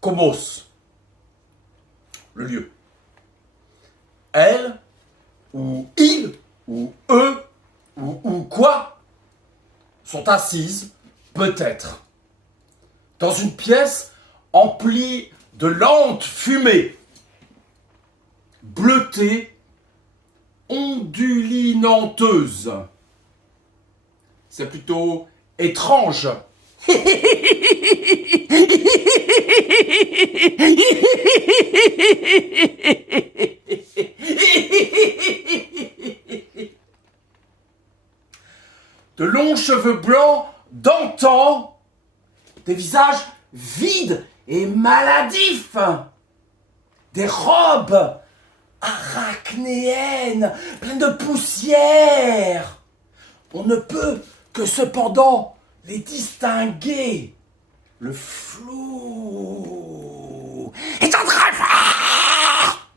Kobos, le lieu. Elle, ou il, ou eux, ou quoi, sont assises, peut-être, dans une pièce emplie de lentes fumées, bleutées, ondulinanteuses. C'est plutôt étrange. De longs cheveux blancs d'antan, des visages vides et maladifs, des robes arachnéennes, pleines de poussière. On ne peut que cependant les distinguer. Le flou est en train de faire.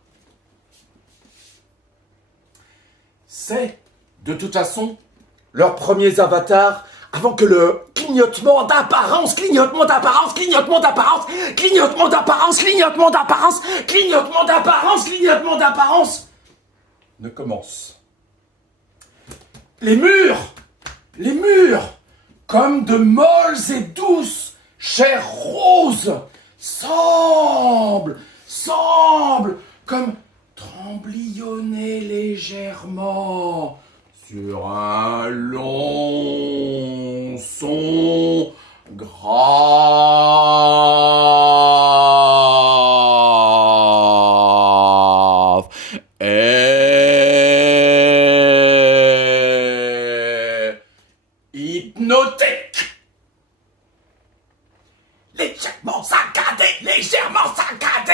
C'est, de toute façon, leurs premiers avatars avant que le clignotement d'apparence ne commence. Les murs, comme de molles et douces chairs roses, semblent comme tremblionner légèrement sur un long son grave et hypnotique. Légèrement saccadé.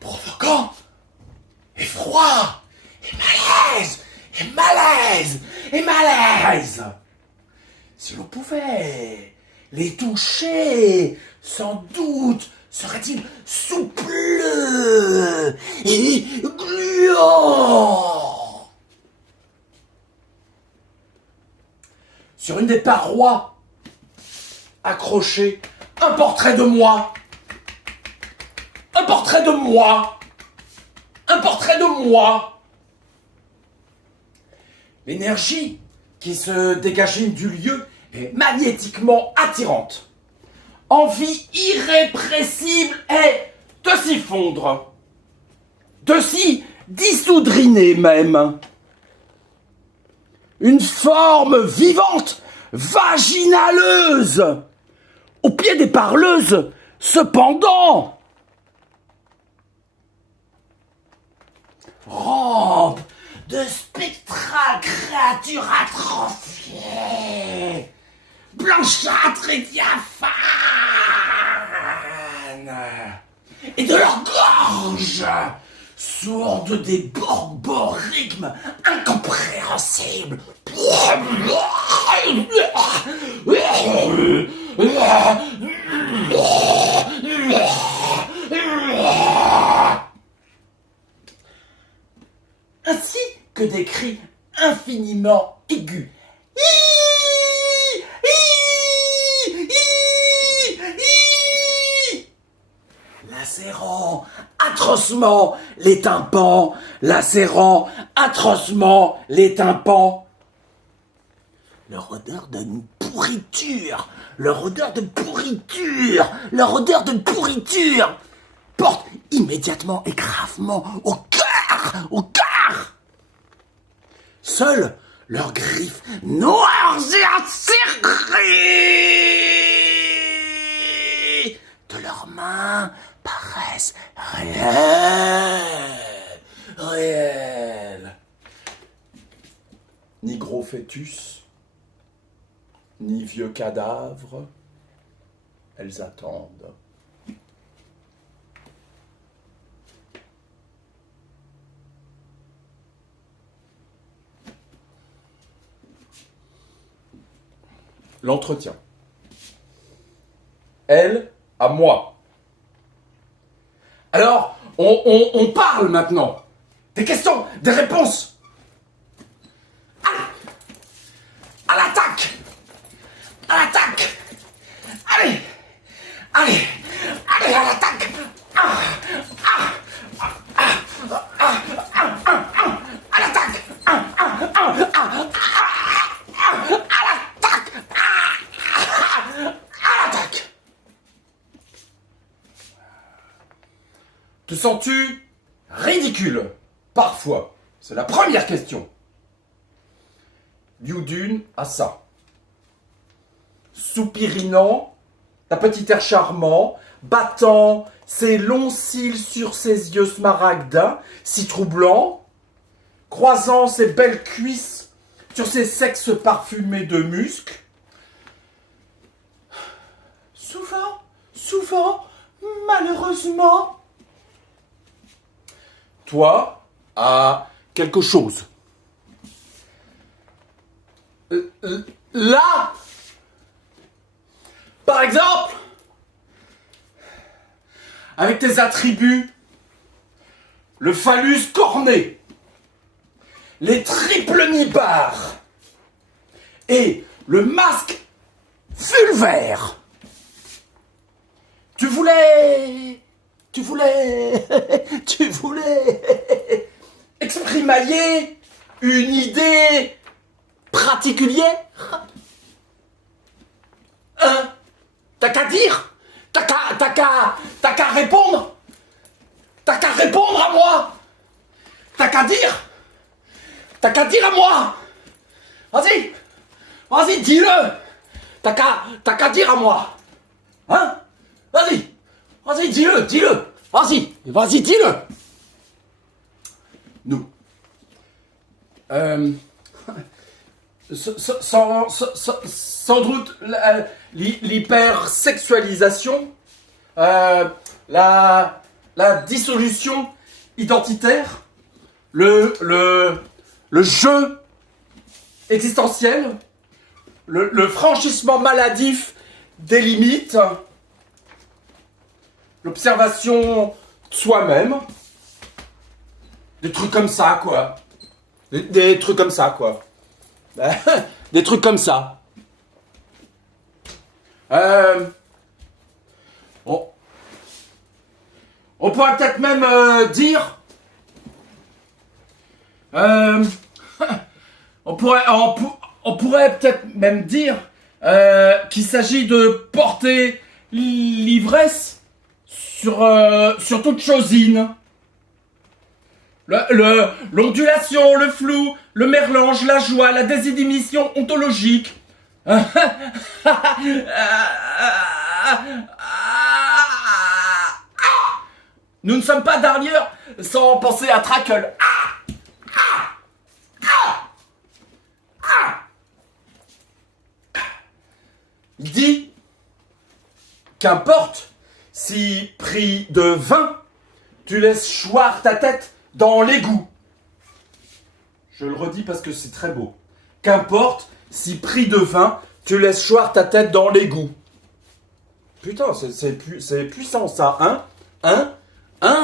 Provoquant, effroi, et malaise. Si l'on pouvait les toucher, sans doute serait-il souple et gluant. Sur une des parois, accroché, un portrait de moi. L'énergie qui se dégageait du lieu est magnétiquement attirante. Envie irrépressible est de s'y fondre, de s'y dissoudriner même. Une forme vivante, vaginaleuse, au pied des parleuses, cependant. Rampe de spectrales créatures atrophiées, blanchâtres et diaphanes, et de leur gorge, sourde des borborigmes incompréhensibles. Ainsi que des cris infiniment aigus. Lacérant atrocement les tympans. Leur odeur de pourriture porte immédiatement et gravement au cœur. Seules leurs griffes noires et acérées de leurs mains paraissent réelles. Ni gros fœtus, ni vieux cadavres, elles attendent. L'entretien. Elle à moi. Alors, on parle maintenant. Des questions, des réponses. Te sens-tu ridicule parfois? C'est la première question. Liu Dun a ça. Soupirinant, d'un petit air charmant, battant ses longs cils sur ses yeux smaragdins, si troublants, croisant ses belles cuisses sur ses sexes parfumés de musc. Souvent, malheureusement, toi as quelque chose. Là, par exemple, avec tes attributs, le phallus corné, les triples nibards et le masque vulvaire. Tu voulais exprimer une idée particulière? Hein? T'as qu'à dire? T'as qu'à répondre? T'as qu'à répondre à moi? T'as qu'à dire? T'as qu'à dire à moi? Vas-y, dis-le! T'as qu'à dire à moi? Hein? Vas-y, dis-le! Vas-y, dis-le! Nous. Sans doute l'hypersexualisation, la dissolution identitaire, le jeu existentiel, le franchissement maladif des limites, l'observation de soi-même, des trucs comme ça, quoi. Des trucs comme ça, quoi. Des trucs comme ça. On pourrait peut-être même dire... on pourrait peut-être même dire qu'il s'agit de porter l'ivresse sur toute chosine. L'ondulation, le flou, le merlange, la joie, la désinhibition ontologique. Nous ne sommes pas d'ailleurs sans penser à Trackle. Il dit qu'importe si pris de vin, tu laisses choir ta tête dans l'égout. Je le redis parce que c'est très beau. Qu'importe si pris de vin, tu laisses choir ta tête dans l'égout. Putain, c'est puissant ça, hein,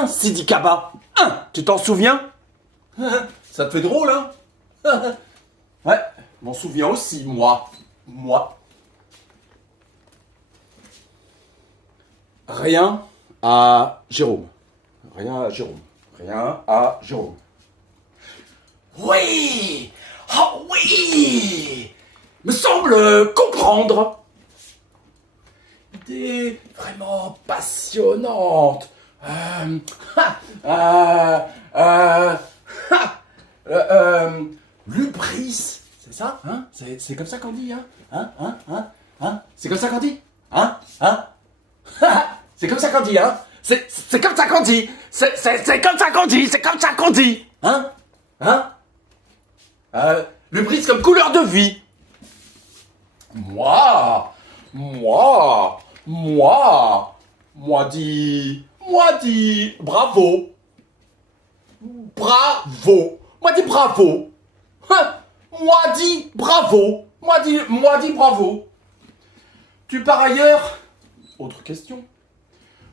Sidi Kaba. Tu t'en souviens? Ça te fait drôle, hein? Ouais, je m'en souviens aussi, moi. Rien à Jérôme. Oui! Oh oui! Me semble comprendre. Idée vraiment passionnante. Lubris, c'est ça, hein? C'est comme ça qu'on dit, hein? C'est comme ça qu'on dit? C'est comme ça qu'on dit, hein? C'est comme ça qu'on dit! C'est comme ça qu'on dit! Hein? Lubris comme couleur de vie. Moi dis bravo. Moi dis bravo. Moi dis bravo. Tu par ailleurs, autre question,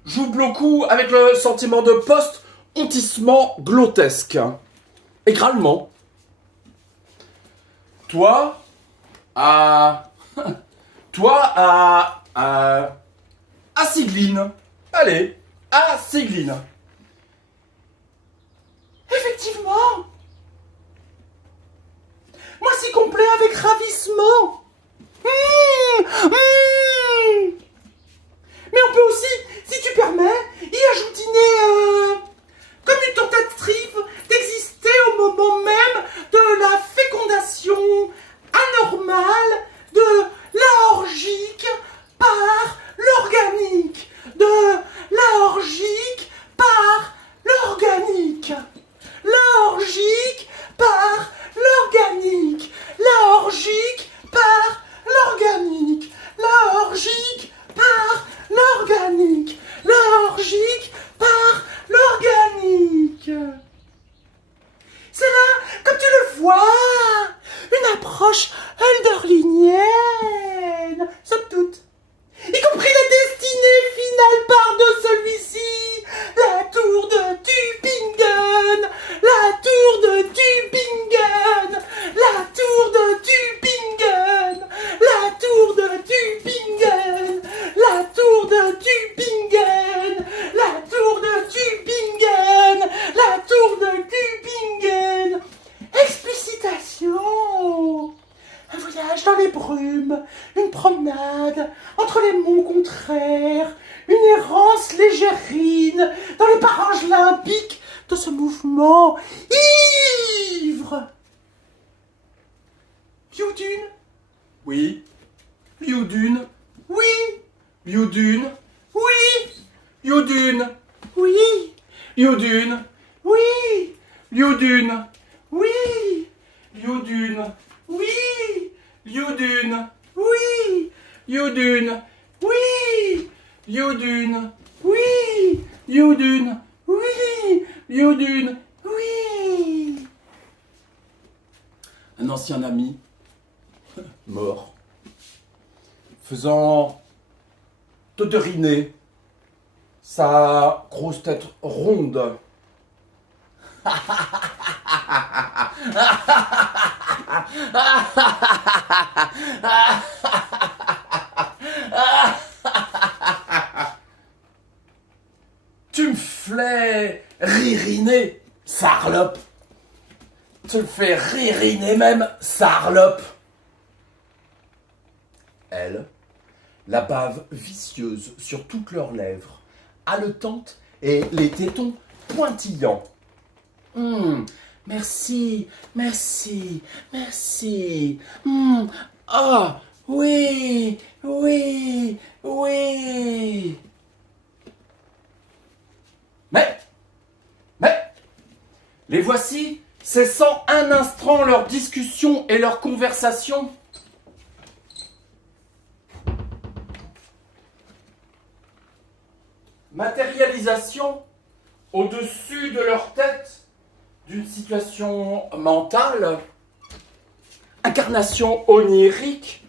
joue beaucoup avec le sentiment de post-hontissement glotesque. Également. Toi, à Sigline. Allez, à Sigline. Effectivement. Moi si complet avec ravissement. Mais on peut aussi, si tu permets, y ajoutiner baigne dans les parages limpiques de ce mouvement ivre. Yudune. Oui. Yudune. Oui. Yudune. Oui. Yudune. Oui. Yudune. Oui. Yudune. Oui. Yudune. Oui. Yudune. Oui. Yudune. Oui. Yudune. Oui. Yudune. Oui. Yudune. Oui. Un ancien ami, mort, faisant totoriner sa grosse tête ronde. Tu me fais ririner, sarlope. Tu me fais ririner même, sarlope. Elle, la bave vicieuse sur toutes leurs lèvres, haletante et les tétons pointillants. Merci, merci, merci. Ah, oui, oui, oui. Mais, les voici, cessant un instant leur discussion et leur conversation. Matérialisation au-dessus de leur tête d'une situation mentale, incarnation onirique,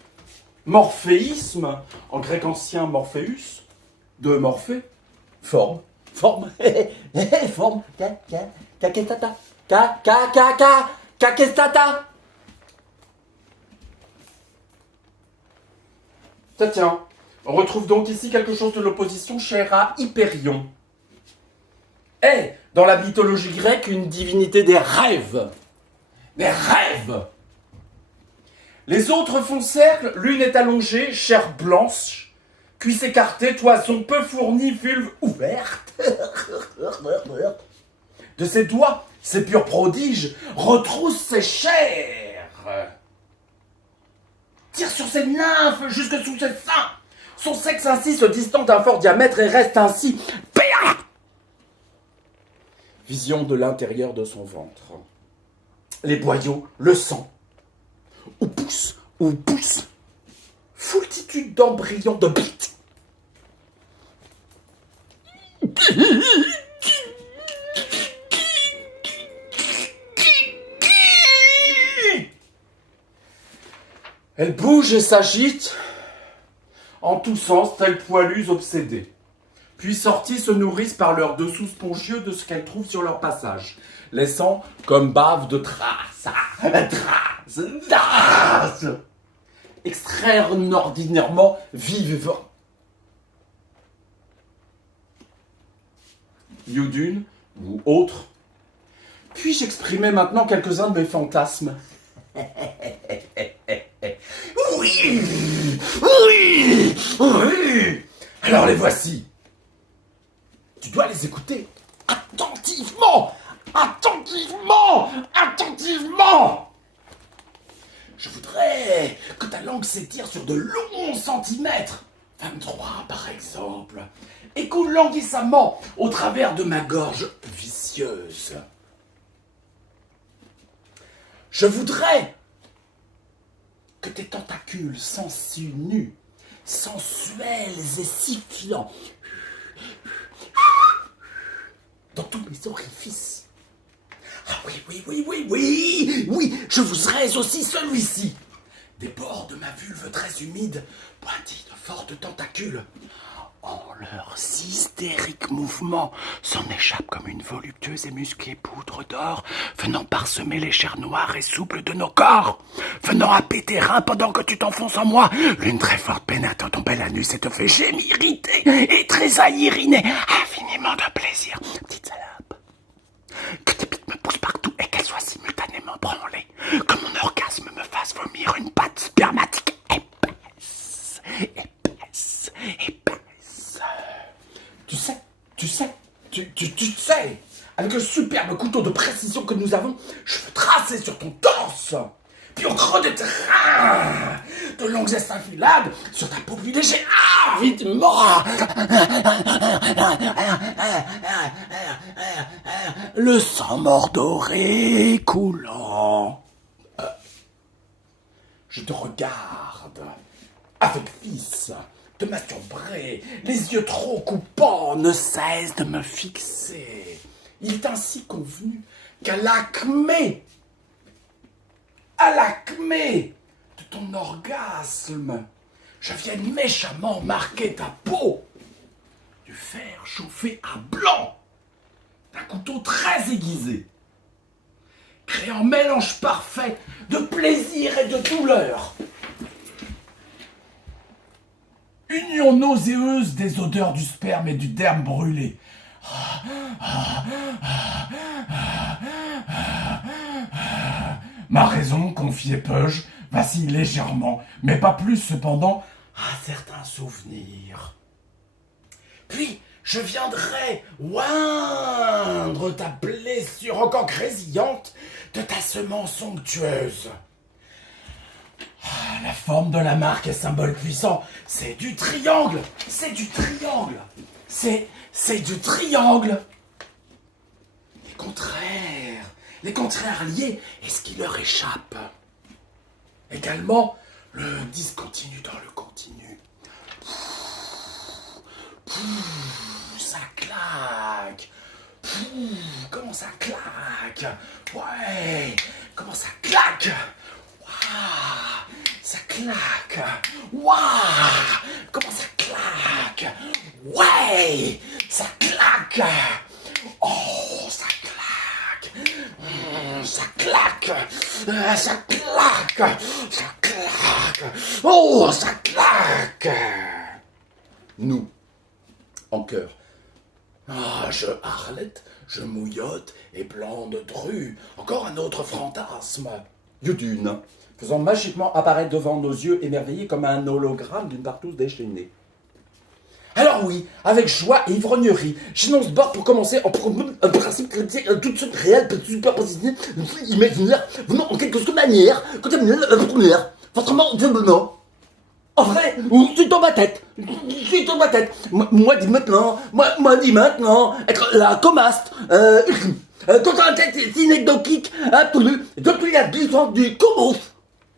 morphéisme, en grec ancien morpheus, de Morphée, forme, Forme. Forme. Kakestata. Kakestata. Tiens, on retrouve donc ici quelque chose de l'opposition chère à Hyperion. Est, dans la mythologie grecque, une divinité des rêves. Des rêves. Les autres font cercle, l'une est allongée, chair blanche, cuisse écartée, toison peu fournie, vulve ouverte. De ses doigts, ses purs prodiges retroussent ses chairs. Tire sur ses nymphes jusque sous ses seins. Son sexe ainsi se distend d'un fort diamètre et reste ainsi. Vision de l'intérieur de son ventre. Les boyaux, le sang. Où pousse, foultitude d'embryons de bites. Elle bouge et s'agite en tous sens, telle poilus obsédés. Puis sorties se nourrissent par leurs dessous spongieux de ce qu'elles trouvent sur leur passage, laissant comme bave de traces, extraire ordinairement vivant. Yudune ou autre, puis-je exprimer maintenant quelques-uns de mes fantasmes? Oui, oui, oui. Alors les voici. Tu dois les écouter attentivement, attentivement, attentivement. Je voudrais que ta langue s'étire sur de longs centimètres, 23 par exemple, et coule languissamment au travers de ma gorge vicieuse. Je voudrais que tes tentacules sensus nus, sensuels et sifflants, dans tous mes orifices. Ah oui, je voudrais aussi celui-ci. Des bords de ma vulve très humide, pointillent de fortes tentacules. En leurs hystériques mouvements, s'en échappe comme une voluptueuse et musclée poudre d'or, venant parsemer les chairs noires et souples de nos corps, venant happer tes reins pendant que tu t'enfonces en moi. L'une très forte pénètre ton bel anus et te fait gémir irrité et tressaillir infiniment de plaisir. Petite salope, que tes bites me poussent partout et qu'elles soient simultanément branlées, que mon orgasme me fasse vomir une pâte spermatique épaisse. Tu sais, Tu sais, avec le superbe couteau de précision que nous avons, je peux tracer sur ton torse, puis au creux de tes reins, de longues estafilades sur ta peau plus légère. Ah, vite, mort. Le sang mordoré coulant. Je te regarde, avec vice, te masturber, les yeux trop coupants ne cessent de me fixer. Il est ainsi convenu qu'à l'acmé de ton orgasme, je vienne méchamment marquer ta peau du fer chauffé à blanc d'un couteau très aiguisé, créant mélange parfait de plaisir et de douleur. Union nauséeuse des odeurs du sperme et du derme brûlé. Ma raison, confiait Peuge, vacille légèrement, mais pas plus cependant, à certains souvenirs. Puis, je viendrai oindre ta blessure encore grésillante de ta semence somptueuse. La forme de la marque est symbole puissant. C'est du triangle. C'est du triangle. C'est du triangle. Les contraires liés et ce qui leur échappe. Également, le discontinu dans le continu. Ça claque. Comment ça claque. Ouais, comment ça claque. Waouh, ça claque. Waouh, comment ça claque. Ouais, ça claque. Oh, ça claque. Ça claque. Ça claque. Ça claque. Oh, ça claque. Nous, en chœur. Ah, je harlette, je mouillotte et blanc de dru. Encore un autre fantasme. Yudune, faisant magiquement apparaître devant nos yeux émerveillés comme un hologramme d'une partouze déchaînée. Alors oui, avec joie et ivrognerie, j'énonce bord pour commencer en un principe chrétien toute suite réel, super positif, imaginaire, venant en quelque manière, contaminer la première, fortement, simplement. En vrai, c'est dans ma tête. C'est dans ma tête. Moi dis maintenant, être la comaste, dans la tête synecdoquique, absolue, depuis la puissance du Comos.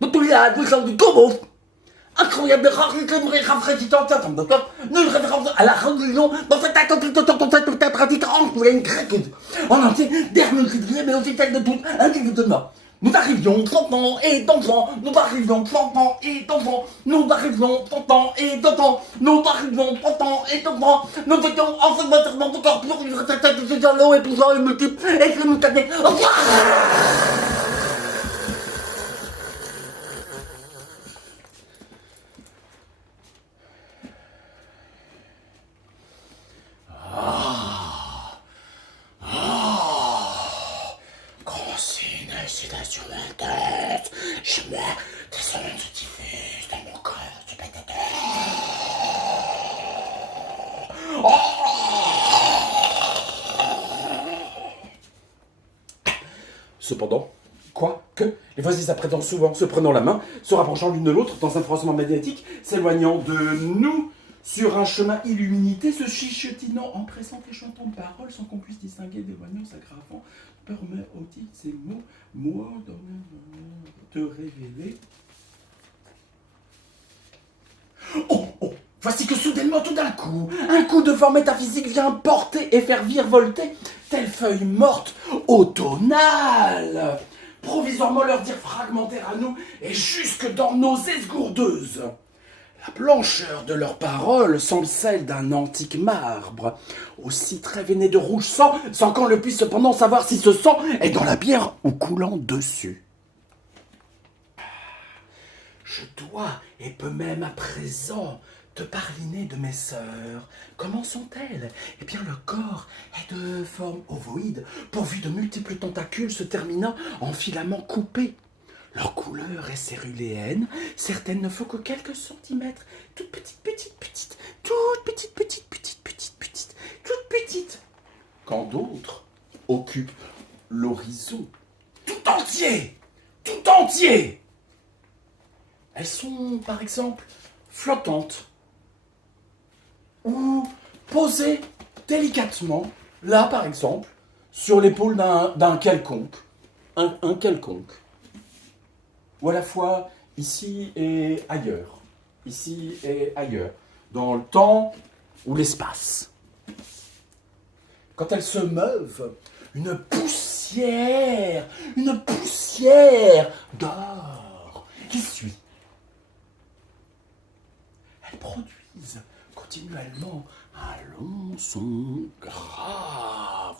Depuis la puissance du Comos. Incroyable rafraîchissante, nulle référence à la religion dans cette pratique ancienne grecque. En entier, derme, mais aussi celle de toutes, individuellement. Nous arrivions 30 ans et d'enfants, nous arrivions 30 ans et d'enfants, nous arrivions 30 ans et d'enfants, nous arrivions 30 ans et d'enfants, nous étions enseignementairement encore plus de l'eau et poussant et multiples et simultanés. Citation menteuse, je meurs, tes sons se diffusent dans mon corps spectateur. Cependant, quoique, les voisins s'apprêtant souvent, se prenant la main, se rapprochant l'une de l'autre dans un froissement médiatique, s'éloignant de nous sur un chemin illuminité, se chuchotinant en pressant et chantant de paroles sans qu'on puisse distinguer d'éloignement s'aggravant, permet aussi ces mots, moi, te révéler. Oh, voici que soudainement, tout d'un coup, un coup de vent métaphysique vient porter et faire virevolter, telle feuille morte, automnale, provisoirement leur dire fragmentaire à nous et jusque dans nos esgourdeuses. La blancheur de leurs paroles semble celle d'un antique marbre, aussi très veiné de rouge sang, sans qu'on le puisse cependant savoir si ce sang est dans la bière ou coulant dessus. Je dois, et peux même à présent, te parliner de mes sœurs. Comment sont-elles? Eh bien, le corps est de forme ovoïde, pourvu de multiples tentacules se terminant en filaments coupés. Leur couleur est céruléenne, certaines ne font que quelques centimètres, toutes petites, toutes petites. quand d'autres occupent l'horizon tout entier, tout entier. Elles sont, par exemple, flottantes ou posées délicatement, là, par exemple, sur l'épaule d'un quelconque, un quelconque, ou à la fois ici et ailleurs, dans le temps ou l'espace. Quand elles se meuvent, une poussière d'or qui suit. Elles produisent continuellement un long son grave.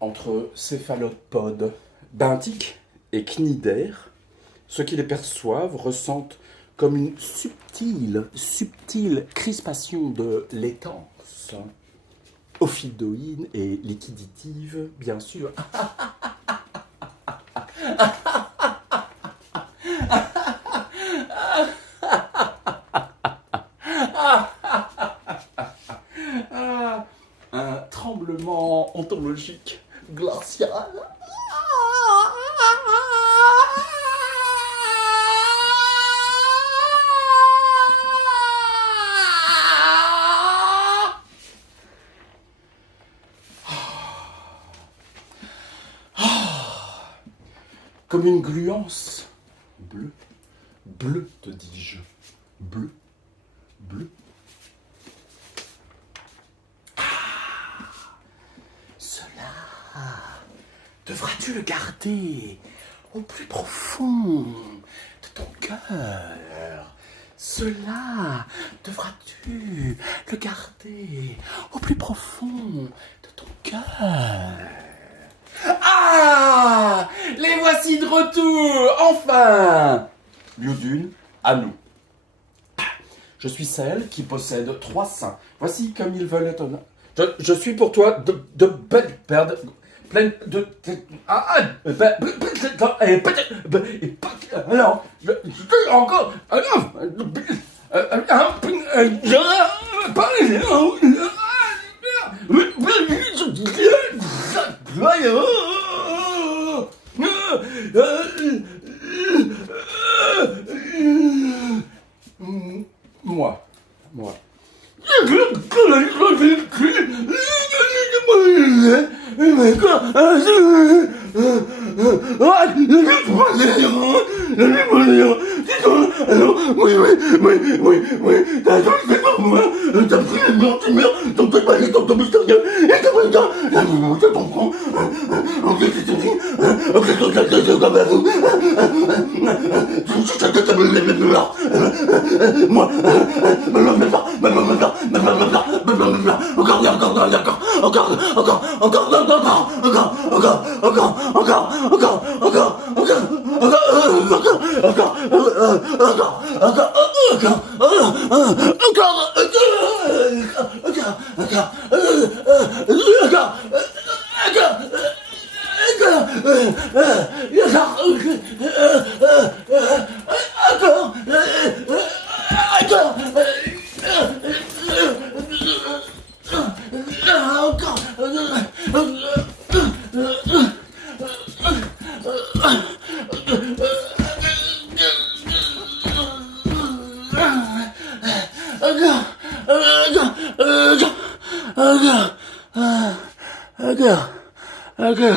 Entre céphalopodes benthiques et cnidaires, ceux qui les perçoivent ressentent comme une subtile crispation de laitance, ophidoïne et liquiditive, bien sûr. Un tremblement ontologique glacial. Comme une gluance bleue te dis-je, bleu. Cela, devras-tu le garder au plus profond de ton cœur? Cela, devras-tu le garder au plus profond de ton cœur? Ah! Les voici de retour, enfin! Liudune, à nous. Je suis celle qui possède 3 seins. Voici comme ils veulent être. Je suis pour toi de belles perles pleines de. Alors, encore. Moi. T'as pris le mur, tu meurs, donc t'es pas les temps mystérieux, et t'as pas le temps, c'est ton con, ok, c'est fini, ok, c'est comme à vous, moi, Okay.